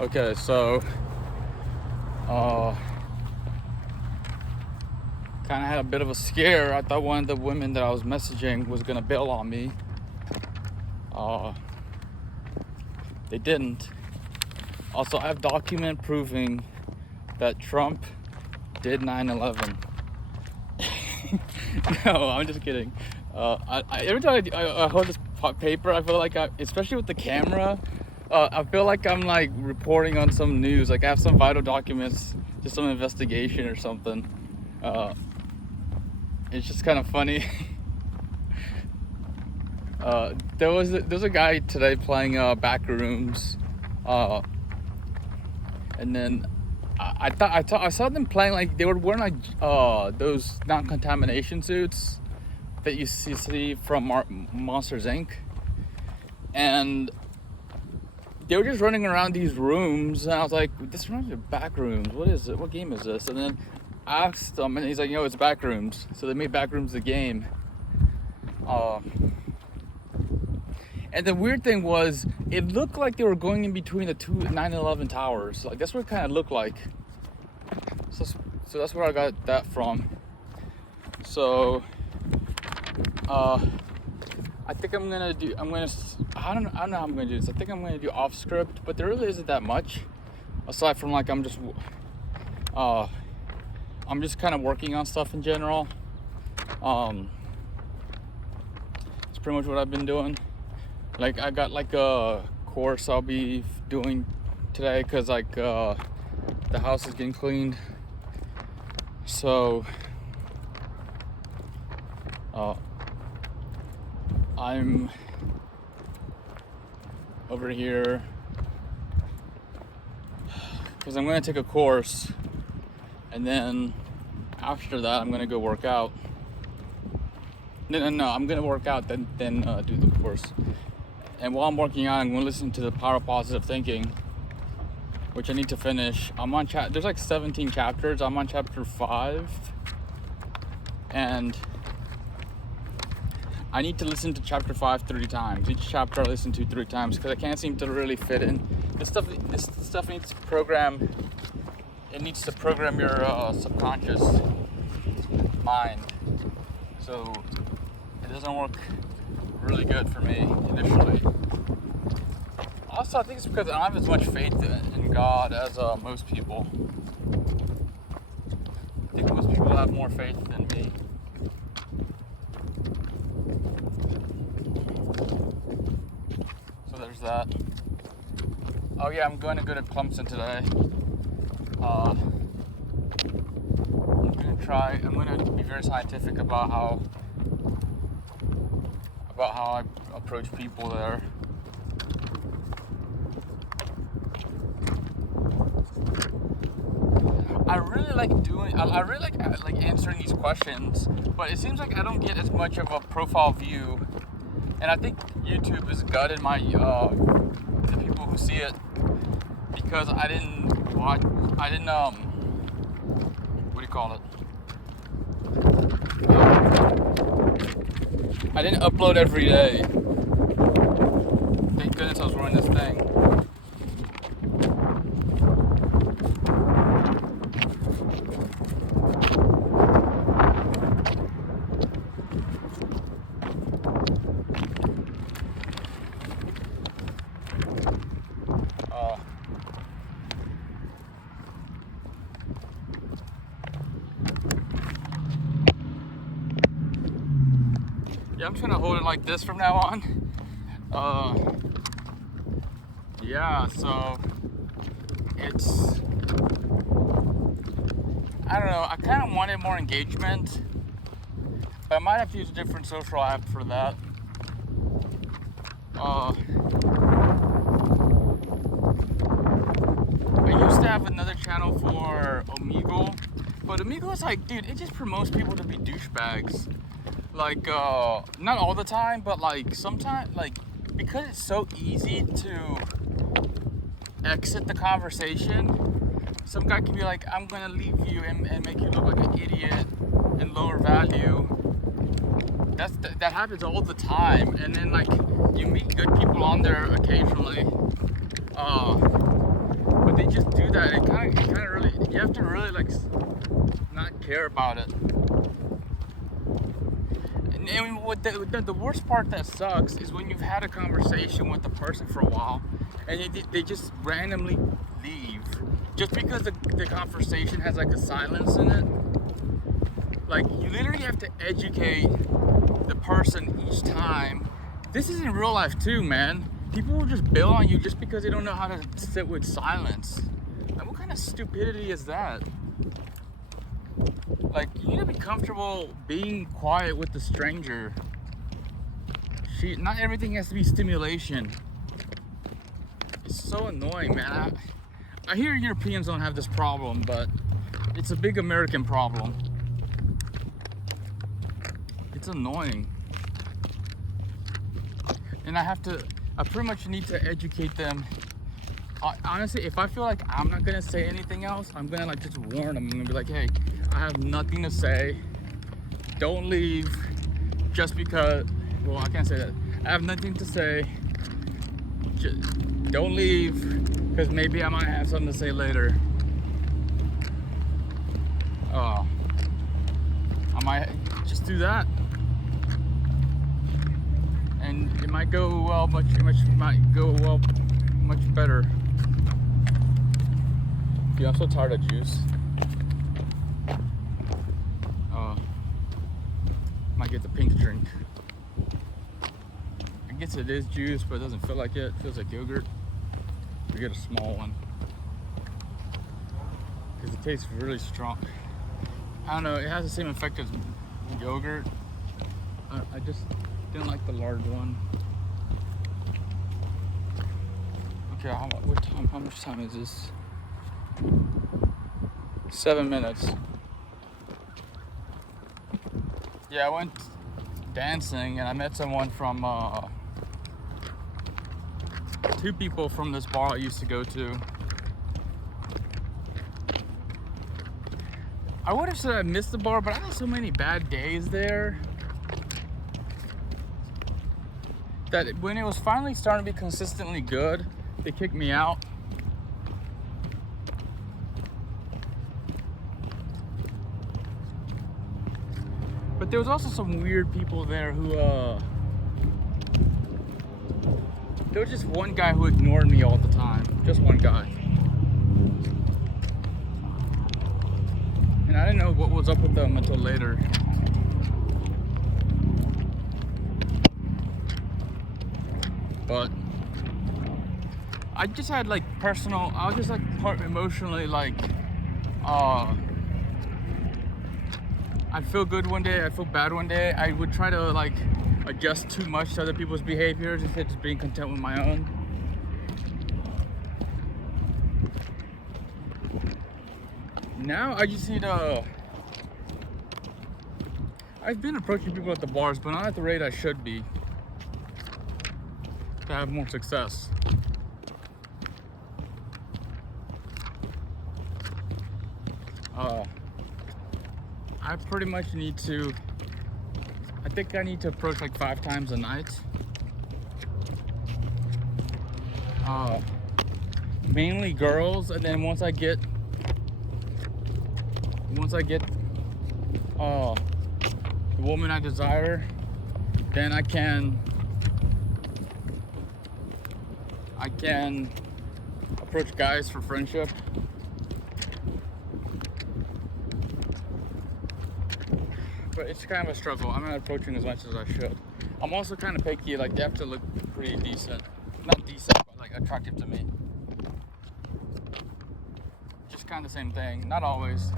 Okay, so uh kind of had a bit of a scare. I thought one of the women that I was messaging was gonna bail on me. Uh they didn't. Also, I have document proving that Trump did 9/11. No, I'm just kidding. Every time I hold this paper, I feel like especially with the camera, I feel like I'm like reporting on some news. Like I have some vital documents, just some investigation or something. Uh, it's just kind of funny. There was a guy today playing Backrooms, uh, and then I saw them playing like they were wearing like those non-contamination suits that you see from Monsters Inc. And they were just running around these rooms, and I was like, "This reminds me of Backrooms. What is it? What game is this?" And then I asked him, and he's like, "It's Backrooms." So they made Backrooms the game. And the weird thing was, it looked like they were going in between the two 9/11 towers. Like that's what it kind of looked like. So that's where I got that from. So, I think I don't know how I'm gonna do this. I think I'm gonna do off script, but there really isn't that much. Aside from like I'm just kind of working on stuff in general. It's pretty much what I've been doing. Like I got like a course I'll be doing today because like the house is getting cleaned. So I'm over here because I'm going to take a course, and then after that I'm going to go work out. No, I'm going to work out, then do the course. And while I'm working out, I'm going to listen to the Power of Positive Thinking, which I need to finish. I'm on there's like 17 chapters. I'm on chapter 5, and I need to listen to chapter 5 3 times. Each chapter I listen to 3 times because I can't seem to really fit in. This stuff needs to program. It needs to program your subconscious mind. So it doesn't work really good for me initially. Also, I think it's because I don't have as much faith in God as most people. I think most people have more faith than me. So there's that. Oh yeah, I'm going to go to Clemson today. I'm going to be very scientific about how I approach people there. I really like answering these questions, but it seems like I don't get as much of a profile view, and I think YouTube has gutted my the people who see it because I didn't what do you call it? I didn't upload every day. Thank goodness I was running this thing. Yeah, I'm trying to hold it like this from now on. Yeah, so it's, I don't know, I kind of wanted more engagement, but I might have to use a different social app for that. I used to have another channel for Omegle, but Omegle is like, dude, it just promotes people to be douchebags. Like, not all the time, but like sometimes, like, because it's so easy to exit the conversation, some guy can be like, I'm gonna leave you and make you look like an idiot and lower value. That happens all the time. And then like you meet good people on there occasionally, they just do that. It kind of really, you have to really like not care about it. And what the worst part that sucks is when you've had a conversation with the person for a while, and they just randomly leave just because the conversation has like a silence in it. Like, you literally have to educate the person each time. This is in real life too, man. People will just bail on you just because they don't know how to sit with silence. Like, what kind of stupidity is that? Like, you need to be comfortable being quiet with the stranger. Not everything has to be stimulation. It's so annoying, man. I hear Europeans don't have this problem, but it's a big American problem. It's annoying. And I pretty much need to educate them. Honestly, if I feel like I'm not gonna say anything else, I'm gonna like just warn them. I'm gonna be like, hey, I have nothing to say. Don't leave just because, well, I can't say that. I have nothing to say. Just don't leave because maybe I might have something to say later. I might just do that. And it might go well, much better. Dude, I'm so tired of juice. Might get the pink drink. I guess it is juice, but it doesn't feel like it. It feels like yogurt. We get a small one because it tastes really strong. I don't know. It has the same effect as yogurt. I just didn't like the large one. Okay, what time? How much time is this? 7 minutes. Yeah, I went dancing and I met someone from, 2 people from this bar I used to go to. I would have said I missed the bar, but I had so many bad days there that when it was finally starting to be consistently good, they kicked me out. But there was also some weird people there who, there was just one guy who ignored me all the time. Just one guy. And I didn't know what was up with them until later. But I just had like I was just like emotionally like, I'd feel good one day, I'd feel bad one day. I would try to like adjust too much to other people's behaviors instead of just being content with my own. Now I just need I've been approaching people at the bars, but not at the rate I should be to have more success. I pretty much need to, I think I need to approach like 5 times a night. Mainly girls, and then once I get the woman I desire, then I can approach guys for friendship. But it's kind of a struggle. I'm not approaching as much as I should. I'm also kind of picky. Like, they have to look pretty decent. Not decent, but like attractive to me. Just kind of the same thing. Not always.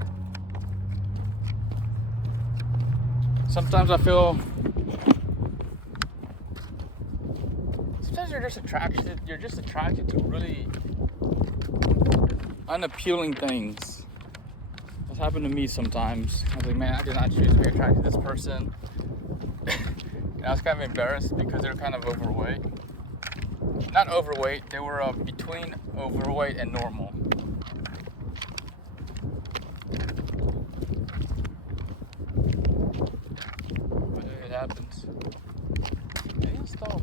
Sometimes I feel. Sometimes you're just attracted to really unappealing things. That's happened to me sometimes. I was like, man, I did not choose to be attracted to this person. And I was kind of embarrassed because they're kind of overweight. Not overweight, they were between overweight and normal. But it happens. Maybe I'll stop.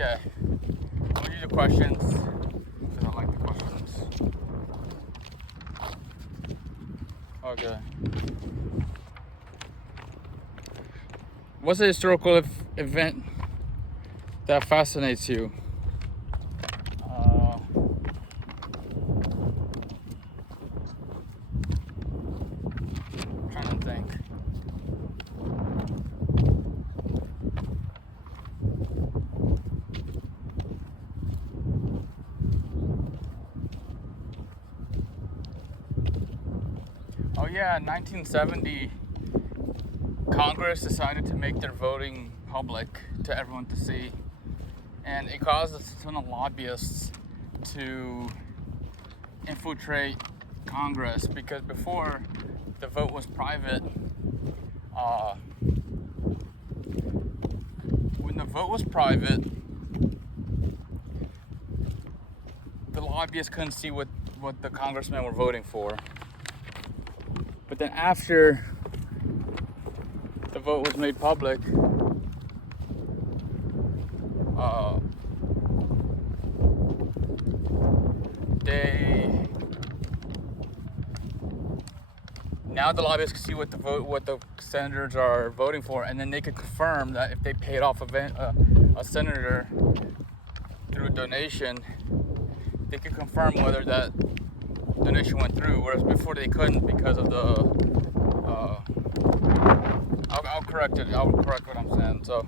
Okay. I'm gonna do the questions because I like the questions. Okay. What's a historical event that fascinates you? I'm trying to think. Oh yeah, 1970, Congress decided to make their voting public to everyone to see, and it caused a ton of lobbyists to infiltrate Congress, because before the vote was private. When the vote was private, the lobbyists couldn't see what the congressmen were voting for. But then after the vote was made public, now the lobbyists can see what the senators are voting for, and then they could confirm that if they paid off a senator through a donation, they could confirm whether that donation went through. Whereas before they couldn't because of the. I'll correct it. I'll correct what I'm saying. So,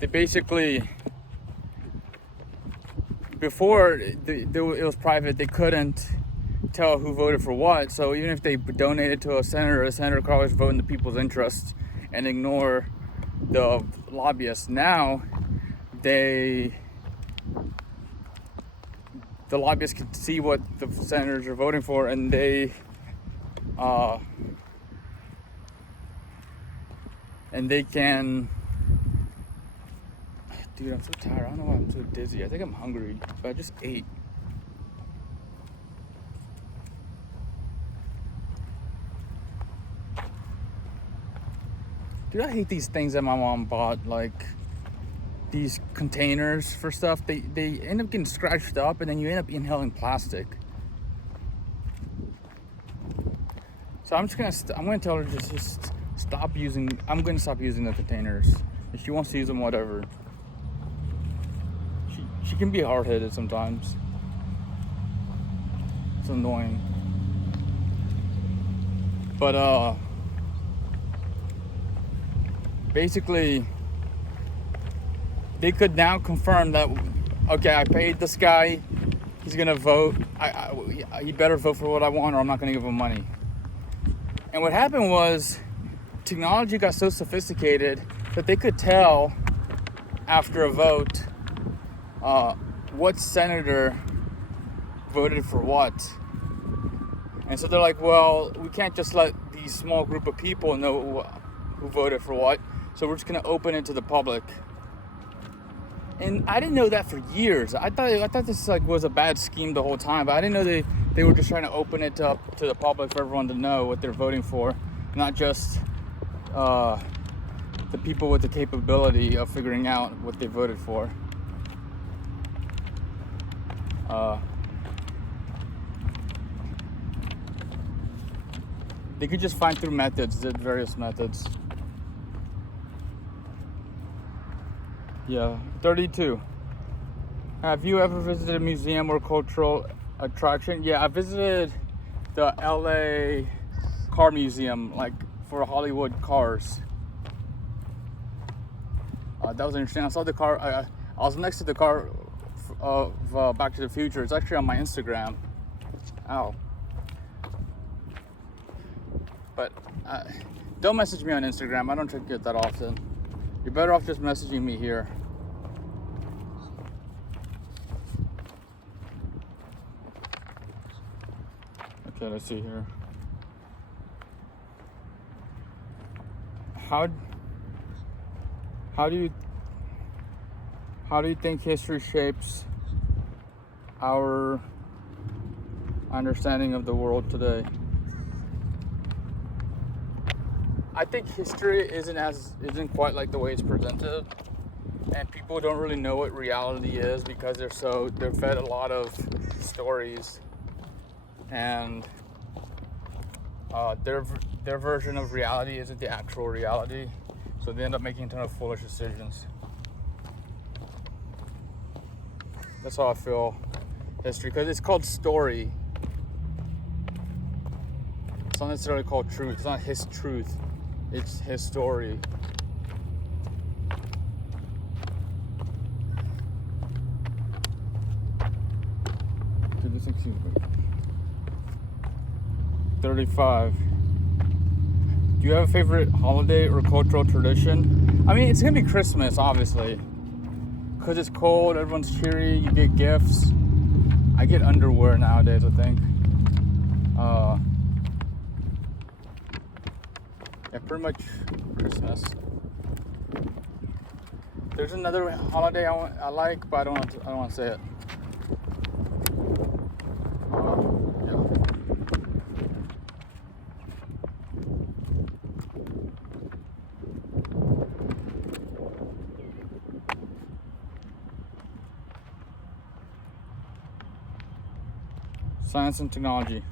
they basically. Before it was private, they couldn't tell who voted for what. So even if they donated to a senator could always vote in the people's interests and ignore the lobbyists. Now, the lobbyists can see what the senators are voting for, and they can. Dude, I'm so tired. I don't know why I'm so dizzy. I think I'm hungry, but I just ate. Dude, I hate these things that my mom bought, like these containers for stuff. They end up getting scratched up, and then you end up inhaling plastic. So I'm gonna tell her just stop using. I'm gonna stop using the containers. If she wants to use them, whatever. She can be hard-headed sometimes. It's annoying. But basically, they could now confirm that, okay, I paid this guy, he's gonna vote. He better vote for what I want, or I'm not gonna give him money. And what happened was, technology got so sophisticated that they could tell after a vote what senator voted for what. And so they're like, well, we can't just let these small group of people know who voted for what, so we're just going to open it to the public. And I didn't know that for years. I thought this was a bad scheme the whole time, but I didn't know they were just trying to open it up to the public for everyone to know what they're voting for, not just the people with the capability of figuring out what they voted for. They could just find through various methods. Yeah, 32. Have you ever visited a museum or cultural attraction? Yeah, I visited the LA car museum, like for Hollywood cars. That was interesting. I saw the car. I was next to the car of Back to the Future. It's actually on my Instagram. Ow. But don't message me on Instagram. I don't check it that often. You're better off just messaging me here. Okay, let's see here. How do you think history shapes our understanding of the world today? I think history isn't quite like the way it's presented, and people don't really know what reality is because they're fed a lot of stories, and their version of reality isn't the actual reality, so they end up making a ton of foolish decisions. That's how I feel history, because it's called story. It's not necessarily called truth. It's not his truth. It's his story. Okay, this thing seems good. 35. Do you have a favorite holiday or cultural tradition? I mean, it's gonna be Christmas, obviously, because it's cold, everyone's cheery, you get gifts. I get underwear nowadays, I think. Yeah, pretty much Christmas. There's another holiday I like, but I don't want to say it. Yeah. Science and technology.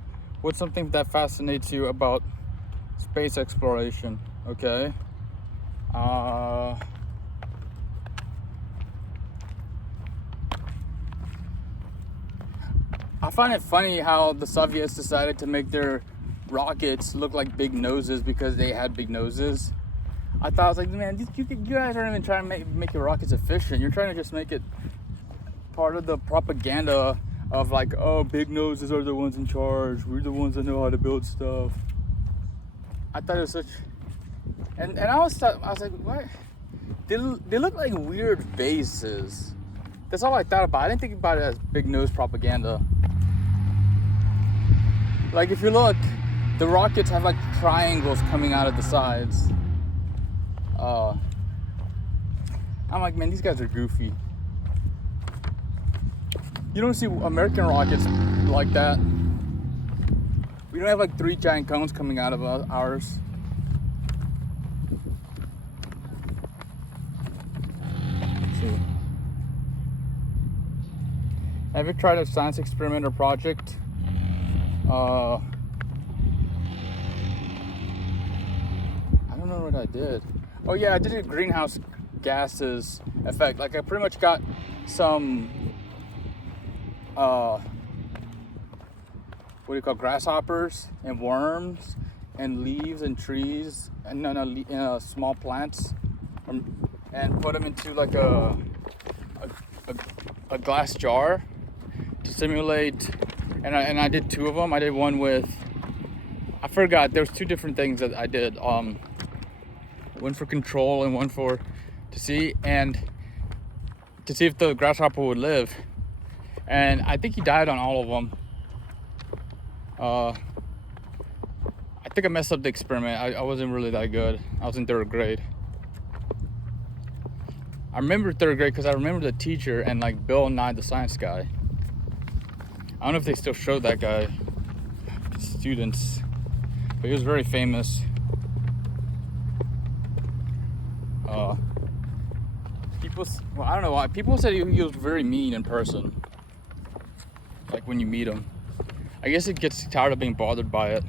What's something that fascinates you about space exploration? Okay. I find it funny how the Soviets decided to make their rockets look like big noses because they had big noses. I thought, I was like, man, you guys aren't even trying to make your rockets efficient. You're trying to just make it part of the propaganda of like, oh, big noses are the ones in charge. We're the ones that know how to build stuff. I thought it was such, and I was like, what? They look like weird vases. That's all I thought about. I didn't think about it as big nose propaganda. Like, if you look, the rockets have like triangles coming out of the sides. I'm like, man, these guys are goofy. You don't see American rockets like that. We don't have like 3 giant cones coming out of ours. Let's see. Have you tried a science experiment or project? I don't know what I did. Oh yeah, I did a greenhouse gases effect. Like, I pretty much got some what do you call, grasshoppers and worms and leaves and trees and small plants, and put them into like a glass jar to simulate. And I did 2 of them. I did one with, I forgot, there was 2 different things that I did. One for control and one for to see if the grasshopper would live. And I think he died on all of them. I think I messed up the experiment. I wasn't really that good. I was in 3rd grade. I remember 3rd grade because I remember the teacher and like Bill Nye, the science guy. I don't know if they still show that guy to students, but he was very famous. I don't know why. People said he was very mean in person. Like, when you meet him. I guess it gets tired of being bothered by it.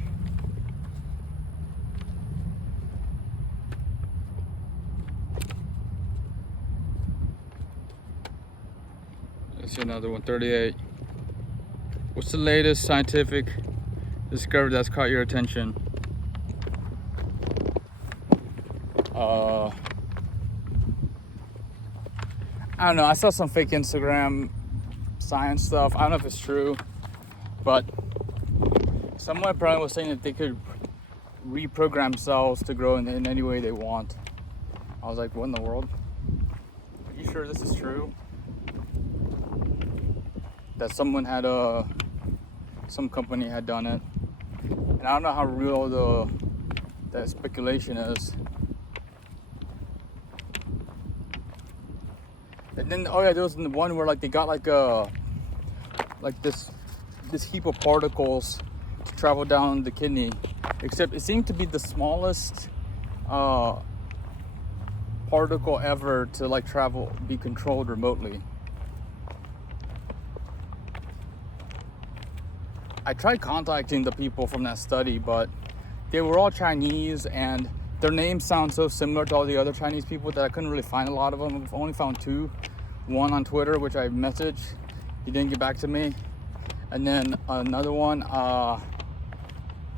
Let's see another one, 38. What's the latest scientific discovery that's caught your attention? I don't know. I saw some fake Instagram science stuff. I don't know if it's true, but someone apparently was saying that they could reprogram cells to grow in any way they want. I was like, what in the world? Are you sure this is true? That someone had some company had done it, and I don't know how real that speculation is. And then, oh yeah, there was the one where like they got like this heap of particles to travel down the kidney, except it seemed to be the smallest uh, particle ever to like be controlled remotely. I tried contacting the people from that study, but they were all Chinese and their names sound so similar to all the other Chinese people that I couldn't really find a lot of them. I've only found two. One on Twitter, which I messaged. He didn't get back to me. And then another one, I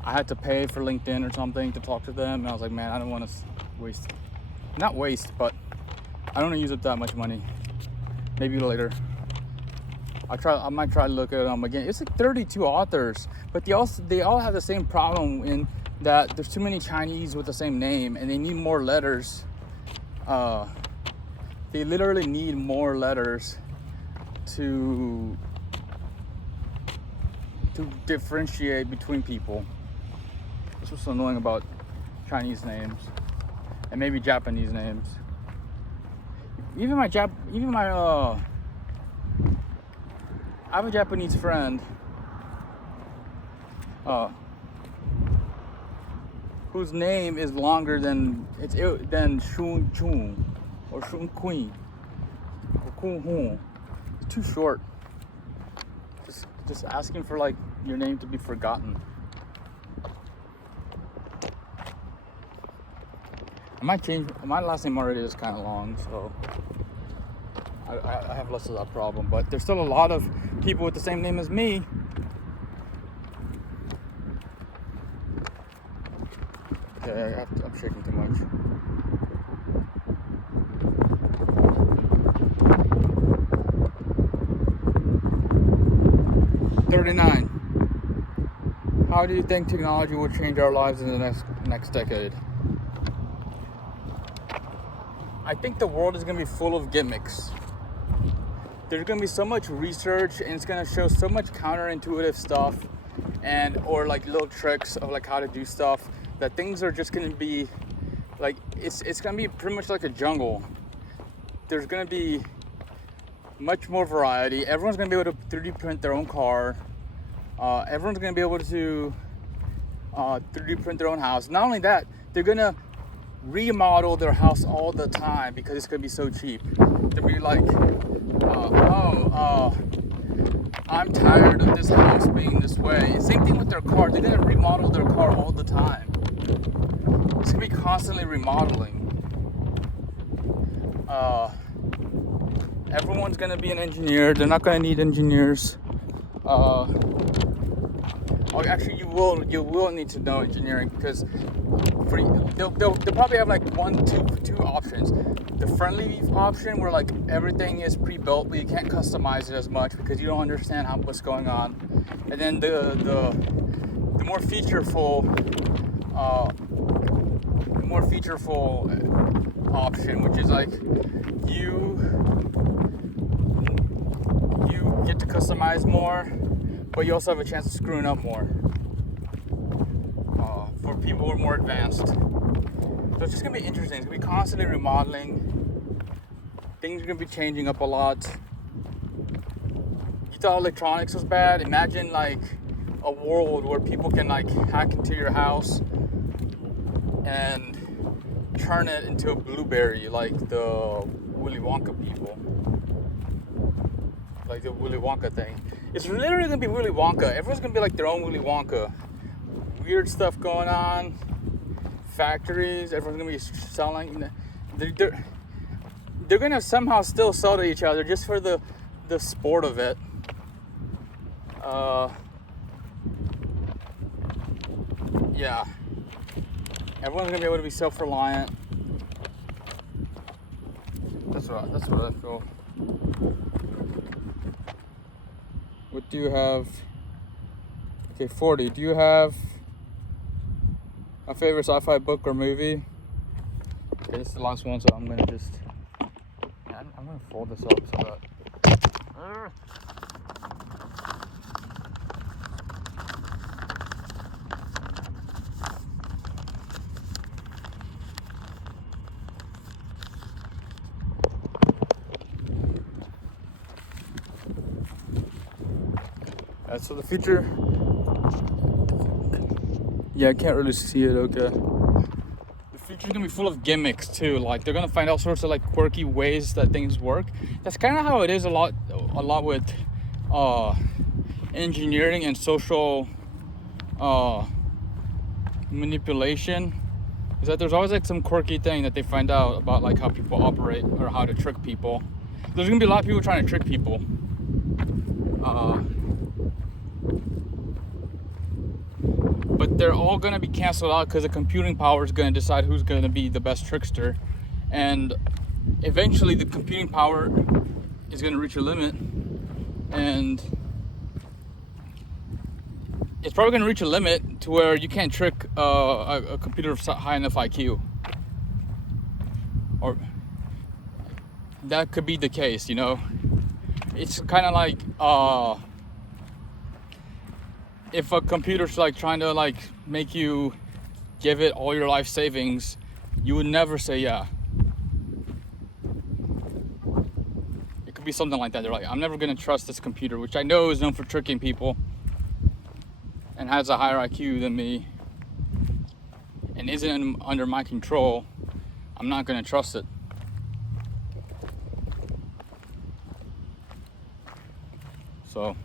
had to pay for LinkedIn or something to talk to them. And I was like, man, I don't want to not waste, but I don't want to use up that much money. Maybe later. I might try to look at them again. It's like 32 authors, but they all have the same problem in that there's too many Chinese with the same name and they need more letters. They literally need more letters to differentiate between people. That's what's so annoying about Chinese names and maybe Japanese names. I have a Japanese friend whose name is longer than Shun Chun or Shun Queen or Kun Hun. It's too short. Just asking for like your name to be forgotten. I might change. My last name already is kind of long, so I have less of that problem. But there's still a lot of people with the same name as me. Okay, I'm shaking too much. $39. How do you think technology will change our lives in the next decade? I think the world is going to be full of gimmicks. There's going to be so much research and it's going to show so much counterintuitive stuff or like little tricks of like how to do stuff that things are just going to be like, it's going to be pretty much like a jungle. There's going to be much more variety. Everyone's going to be able to 3D print their own car. Everyone's going to be able to 3D print their own house. Not only that, they're going to remodel their house all the time because it's going to be so cheap. They'll be like, I'm tired of this house being this way. Same thing with their car. They're going to remodel their car all the time. It's going to be constantly remodeling. Everyone's going to be an engineer. They're not going to need engineers. Actually, you will need to know engineering because they'll probably have like two options. The friendly option where like everything is pre-built, but you can't customize it as much because you don't understand what's going on. And then the more featureful option, which is like you get to customize more, but you also have a chance of screwing up more for people who are more advanced. So it's just going to be interesting. It's going to be constantly remodeling. Things are going to be changing up a lot. You thought electronics was bad? Imagine like a world where people can like hack into your house and turn it into a blueberry like the Willy Wonka people. Like the Willy Wonka thing. It's literally going to be Willy Wonka. Everyone's going to be like their own Willy Wonka. Weird stuff going on. Factories. Everyone's going to be selling. They're going to somehow still sell to each other just for the sport of it. Yeah. Everyone's going to be able to be self-reliant. That's what I feel. What do you have? Okay, 40. Do you have a favorite sci-fi book or movie? Okay, this is the last one, so I'm gonna just... Yeah, I'm gonna fold this up so that... So the future, yeah, I can't really see it, okay. The future simulation's gonna be full of gimmicks too. Like they're gonna find all sorts of like quirky ways that things work. That's kind of how it is a lot with engineering and social manipulation. Is that there's always like some quirky thing that they find out about like how people operate or how to trick people. There's gonna be a lot of people trying to trick people. But they're all going to be canceled out because the computing power is going to decide who's going to be the best trickster. And eventually the computing power is going to reach a limit. And it's probably going to reach a limit to where you can't trick a computer of high enough IQ. Or that could be the case, you know. It's kind of like... if a computer's like trying to like make you give it all your life savings, you would never say yeah. It could be something like that. They're like, I'm never gonna trust this computer, which I know is known for tricking people and has a higher IQ than me and isn't under my control. I'm not gonna trust it. So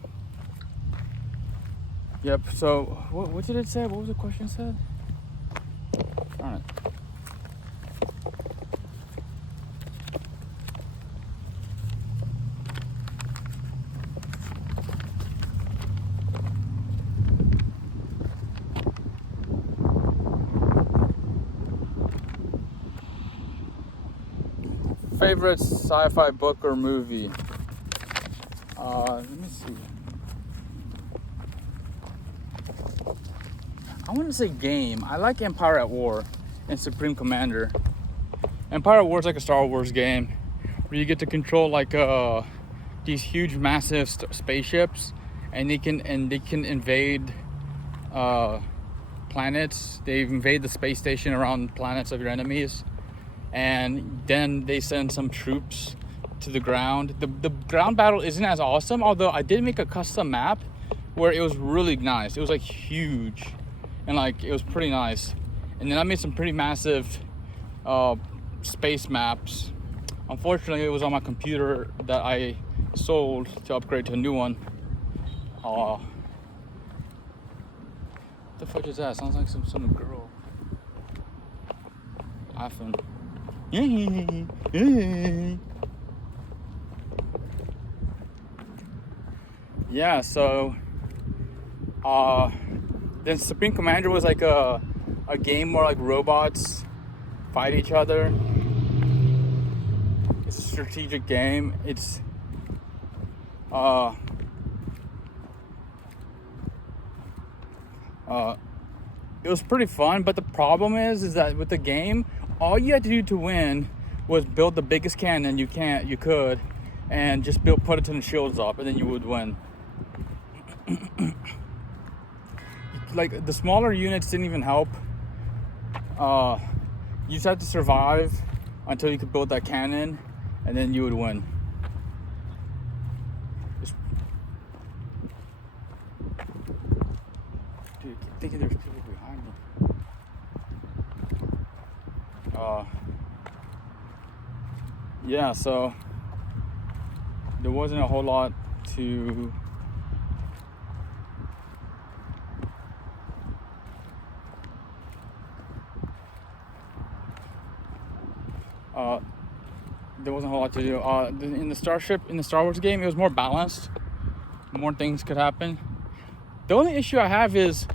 yep, so what did it say? What was the question said? Darn it. Favorite sci-fi book or movie? Let me see. I want to say game. I like Empire at War and Supreme Commander. Empire at War is like a Star Wars game where you get to control like these huge, massive spaceships, and they can invade planets. They invade the space station around planets of your enemies, and then they send some troops to the ground. The ground battle isn't as awesome, although I did make a custom map where it was really nice. It was like huge. And like it was pretty nice. And then I made some pretty massive space maps. Unfortunately, it was on my computer that I sold to upgrade to a new one. What the fuck is that? Sounds like some girl laughing. Yeah, so then Supreme Commander was like a game where like robots fight each other. It's a strategic game. It was pretty fun, but the problem is that with the game, all you had to do to win was build the biggest cannon you could, and just put it to the shields up, and then you would win. Like the smaller units didn't even help. You just had to survive until you could build that cannon, and then you would win. Dude, I keep thinking there's people behind me. Yeah, so there wasn't a whole lot to do. In the Star Wars game, it was more balanced. More things could happen. The only issue I have is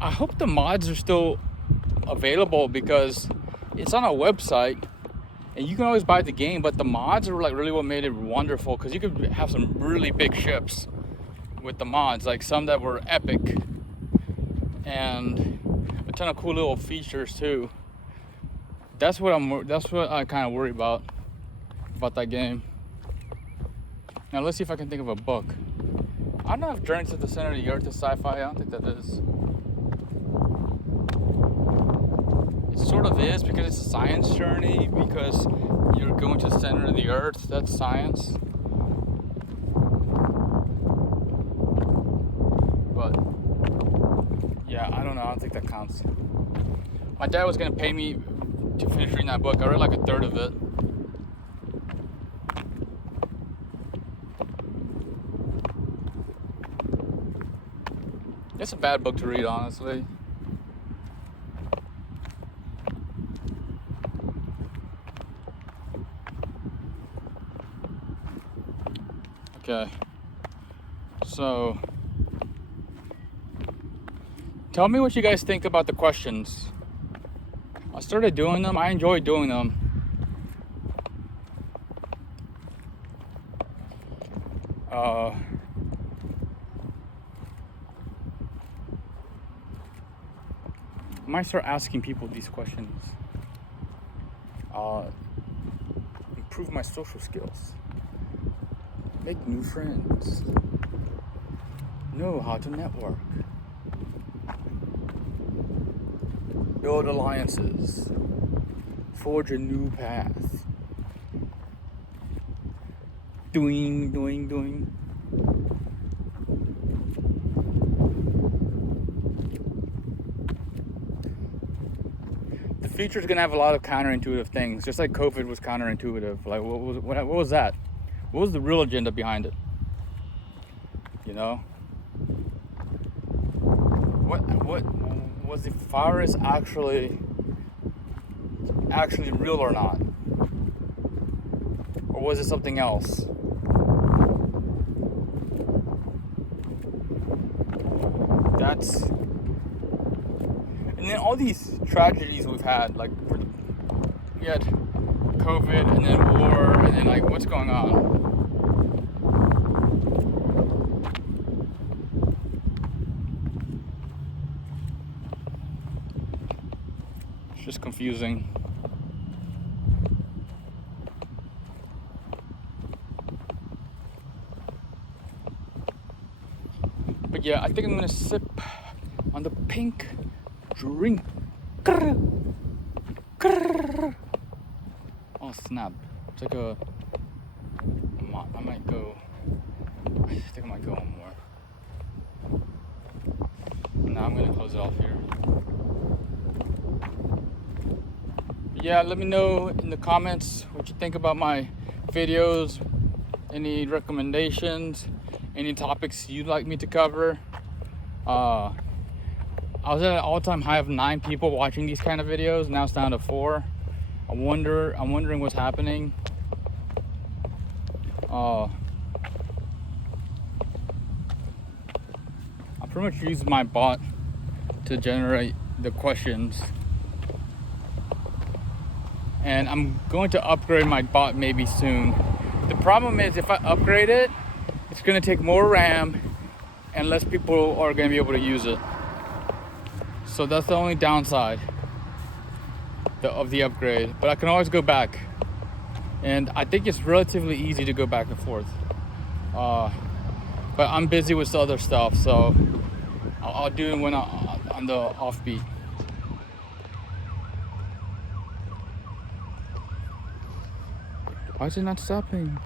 I hope the mods are still available, because it's on a website and you can always buy the game, but the mods are like really what made it wonderful, because you could have some really big ships with the mods, like some that were epic, and a ton of cool little features too. That's what I kind of worry about that game. Now let's see if I can think of a book. I don't know if Journey to the Center of the Earth is sci-fi. I don't think that is. It sort of is, because it's a science journey, because you're going to the center of the Earth. That's science. But yeah, I don't know. I don't think that counts. My dad was gonna pay me to finish reading that book. I read like a third of it. It's a bad book to read, honestly. Okay. So, tell me what you guys think about the questions. I started doing them. I enjoy doing them. I might start asking people these questions. Improve my social skills. Make new friends. Know how to network. Build alliances. Forge a new path. Doing. The future's gonna have a lot of counterintuitive things, just like COVID was counterintuitive. Like, what was that? What was the real agenda behind it? You know? What was the virus actually real or not? Or was it something else? And then all these tragedies we've had, like we had COVID and then war and then like what's going on? It's just confusing. But yeah, I think I'm gonna sip on the pink drink. Oh snap! It's like I might go. I think I might go one more. Now I'm gonna close it off here. But yeah, let me know in the comments what you think about my videos. Any recommendations? Any topics you'd like me to cover? I was at an all-time high of 9 people watching these kind of videos. Now it's down to 4. I'm wondering what's happening. I pretty much used my bot to generate the questions. And I'm going to upgrade my bot maybe soon. The problem is if I upgrade it, it's going to take more RAM and less people are going to be able to use it. So that's the only downside of the upgrade. But I can always go back. And I think it's relatively easy to go back and forth. But I'm busy with other stuff, so I'll do it when I'm on the offbeat. Why is it not stopping?